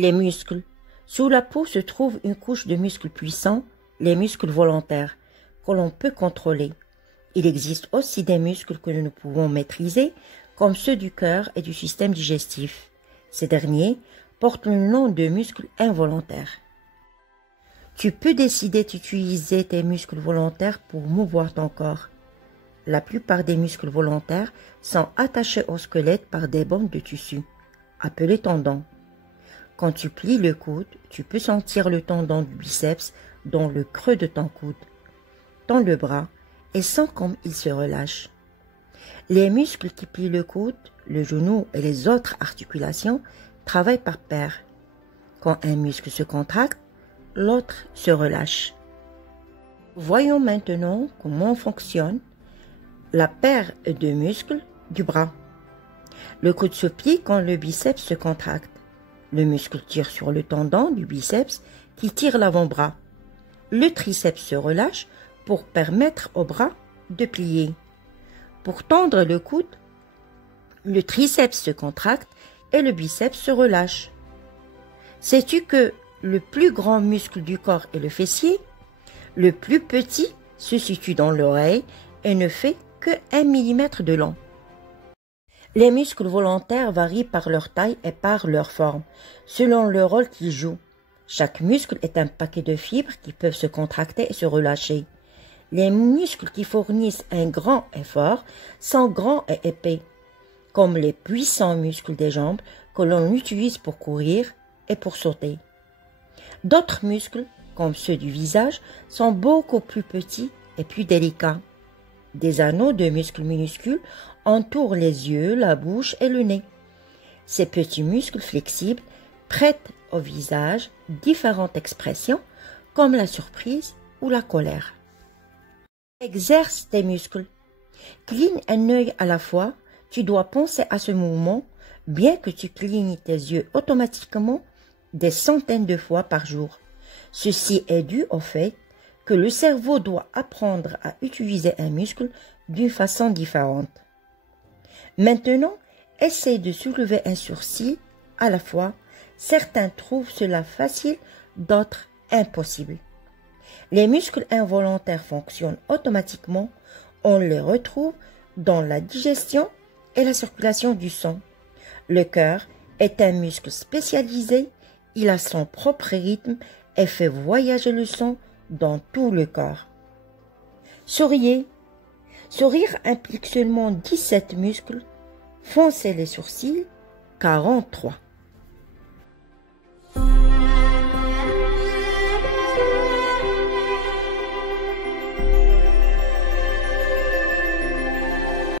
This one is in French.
Les muscles. Sous la peau se trouve une couche de muscles puissants, les muscles volontaires, que l'on peut contrôler. Il existe aussi des muscles que nous pouvons maîtriser, comme ceux du cœur et du système digestif. Ces derniers portent le nom de muscles involontaires. Tu peux décider d'utiliser tes muscles volontaires pour mouvoir ton corps. La plupart des muscles volontaires sont attachés au squelette par des bandes de tissu, appelées tendons. Quand tu plies le coude, tu peux sentir le tendon du biceps dans le creux de ton coude. Tends le bras et sens comme il se relâche. Les muscles qui plient le coude, le genou et les autres articulations travaillent par paires. Quand un muscle se contracte, l'autre se relâche. Voyons maintenant comment fonctionne la paire de muscles du bras. Le coude se plie quand le biceps se contracte. Le muscle tire sur le tendon du biceps qui tire l'avant-bras. Le triceps se relâche pour permettre au bras de plier. Pour tendre le coude, le triceps se contracte et le biceps se relâche. Sais-tu que le plus grand muscle du corps est le fessier? Le plus petit se situe dans l'oreille et ne fait que 1 mm de long. Les muscles volontaires varient par leur taille et par leur forme, selon le rôle qu'ils jouent. Chaque muscle est un paquet de fibres qui peuvent se contracter et se relâcher. Les muscles qui fournissent un grand effort sont grands et épais, comme les puissants muscles des jambes que l'on utilise pour courir et pour sauter. D'autres muscles, comme ceux du visage, sont beaucoup plus petits et plus délicats. Des anneaux de muscles minuscules entourent les yeux, la bouche et le nez. Ces petits muscles flexibles prêtent au visage différentes expressions comme la surprise ou la colère. Exerce tes muscles. Cligne un œil à la fois, tu dois penser à ce mouvement, bien que tu clignes tes yeux automatiquement des centaines de fois par jour. Ceci est dû au fait que le cerveau doit apprendre à utiliser un muscle d'une façon différente. Maintenant, essaie de soulever un sourcil à la fois. Certains trouvent cela facile, d'autres impossible. Les muscles involontaires fonctionnent automatiquement. On les retrouve dans la digestion et la circulation du sang. Le cœur est un muscle spécialisé. Il a son propre rythme et fait voyager le sang dans tout le corps. Souriez. Sourire implique seulement 17 muscles. Foncez les sourcils, 43.